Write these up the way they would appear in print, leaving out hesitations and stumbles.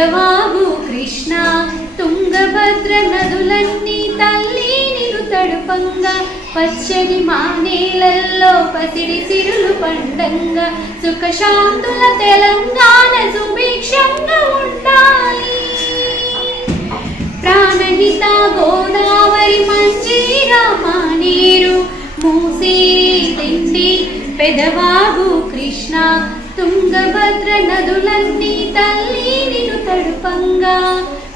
పెదవాగు కృష్ణ తుంగభద్ర నదులన్నీ తల్లి నిన్ను తడుపంగా పచ్చని మానేలల్లో పసిడి సిరులు పండంగా సుఖశాంతుల తెలంగాణ సుభిక్షంగా ఉండాలి. ప్రాణహిత గోదావరి మంజీరా మానేరు మూసీ దిండి పెదవాగు కృష్ణ తుంగభద్ర నదులన్నీ తల్లి నిన్ను తడుపంగా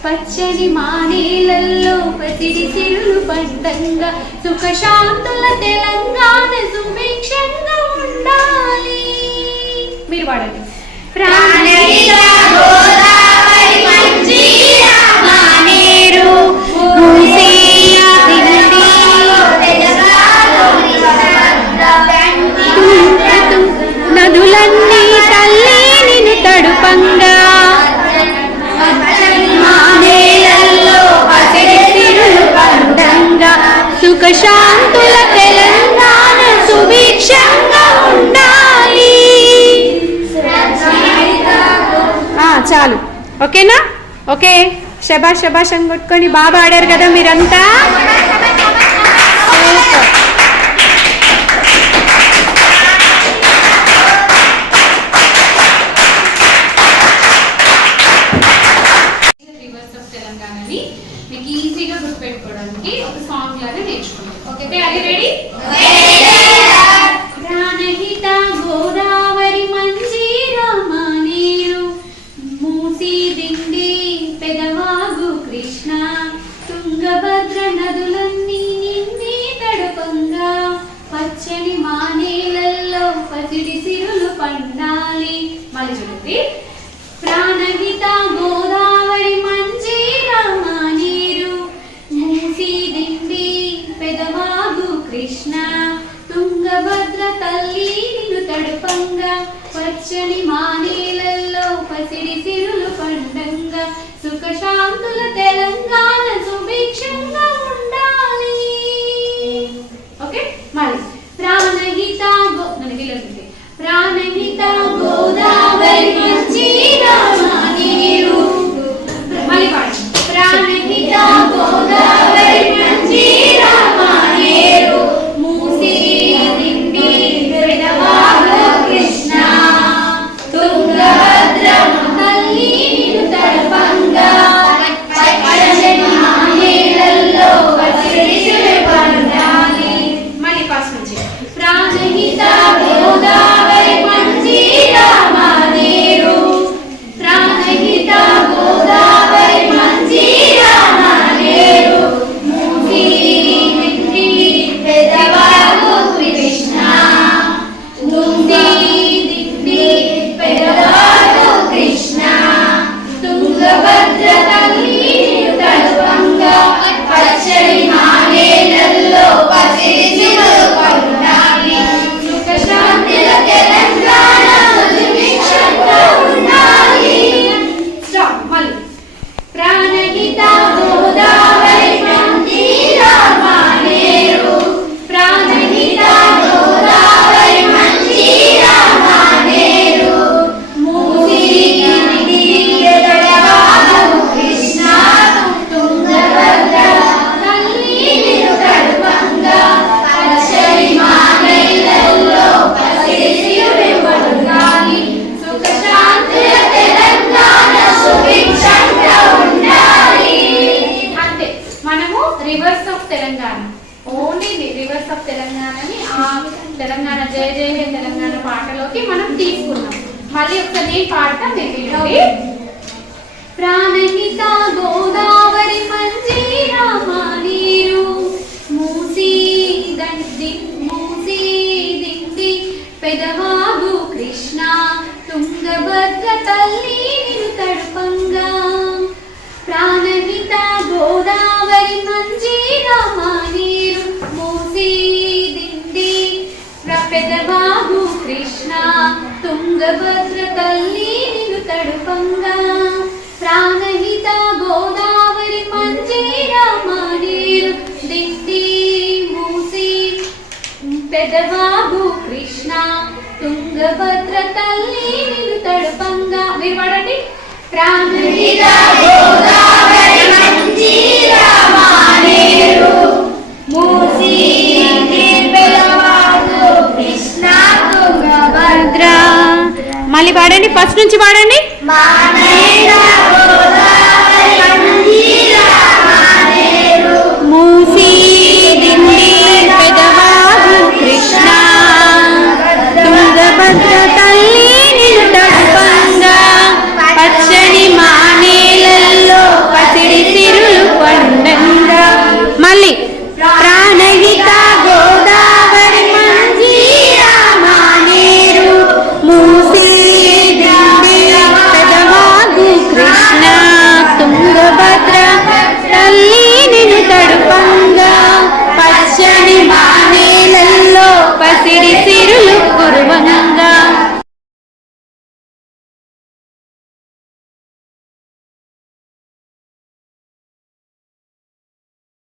పచ్చని మానేలల్లో పసిడి సిరులు పండంగా సుఖశాంతుల తెలంగాణ సుభిక్షంగా ఉండాలి. మీరు వాడండి. ప్రాణహిత గోదావరి మంజీరా మానేరు మూసీ దిండి నదులన్నీ తల్లి నిన్ను తడుపంగా మానేలల్లో పసిడి సిరులు పండంగా సుఖశాంతుల తెలంగాణ సుభిక్షంగా ఉండాలి. చాలు, ఓకేనా? ఓకే, శబాష్ శబాష్ అని కొట్టుకొని బాగా ఆడారు కదా మీరంతా. తెలంగాణని మీకు ఈజీగా గుర్తుపెట్టుకోవడానికి ఒక సాంగ్ లాగా నేర్చుకున్నాం. Okay, are you ready? Pranahita Godavari Manjira Maneru Musi Dindi Pedavagu Krishna Tungabhadra నదులన్నీ నిన్ని తడుపంగా పచ్చని మానేలల్లో పసిడి సిరులు పండాలి. మళ్ళీ చూడండి. ప్రాణహిత గోదావరి మంజీరా మానేరు మూసీ దిండి పెదవాగు కృష్ణ తుంగభద్ర తల్లి నిన్ను తడుపంగా పచ్చని మానేలల్లో పసిడి సిరులు పండంగా సుఖశాంతుల తెలంగాణ సుభిక్షంగా ఉండాలి. ఓకే, మళ్ళీ. ప్రాణహిత ప్రాణహిత గోదావరి మంజీరా మానేరు మళ్ళీ పాడు. ప్రాణహిత గోదావరి మంజీరా మానేరు మూసీ దిండి పెదవాగు కృష్ణ తుంగభద్ర తల్లి నిన్ను తడుపంగా పచ్చని మానేలల్లో పసిడి సిరులు పండాలి. మళ్ళీ ఫస్ట్ నుంచి. ప్రాణహిత గోదావరి మంజీరా మానేరు ప్రాణహిత గోదావరి మంజీరా మానేరు మూసీ దిండి పెదవాగు కృష్ణ మూసీ దిండి పెదవాగు కృష్ణ తుంగభద్ర తల్లి నిన్ను తడుపంగా పచ్చని మానేలల్లో పసిడి సిరులు పండాలి. సుఖశాంతుల తెలంగాణ సుభిక్షంగా ఉండాలి. స్టాప్. మళ్ళీ. ప్రాణహిత గోదావరి మంజీరా మానేరు ప్రాణహిత గోదావరి మంజీరా మానేరు మూసీ దిండి పెదవాగు కృష్ణ తుంగభద్ర తల్లి నిన్ను తడుపంగా పచ్చని మానేలల్లో పసిడి సిరులు పండాలి. సుఖశాంతుల తెలంగాణ సుభిక్షంగా ఉండాలి. అంతే. మనము reverse of Telangana, only reverse of తెలంగాణని ఆ తెలంగాణ జయ జయ హే తెలంగాణ పాటలోకి మనం తీసుకున్నాం. మళ్ళీ ఒకసారి నేను పాడతా, మీరు వినండి. ప్రాణహిత గోదావరి మంజీరా మానేరు మూసీ దిండి పెదవాగు కృష్ణ తుంగభద్ర తల్లి నిన్ను తడుపంగా ప్రాణహిత గోదావరి మంజీరా మానేరు మూసీ దిండి పెదవాగు కృష్ణ తుంగభద్ర తల్లి నిన్ను తడుపంగా ప్రాణహిత గోదావరి మంజీరా మానేరు దిండి మూసీ పెదవాగు కృష్ణ తుంగభద్ర తల్లి నిన్ను తడుపంగా. మీరు పాడండి. మళ్ళీ పాడండి, ఫస్ట్ నుంచి పాడండి.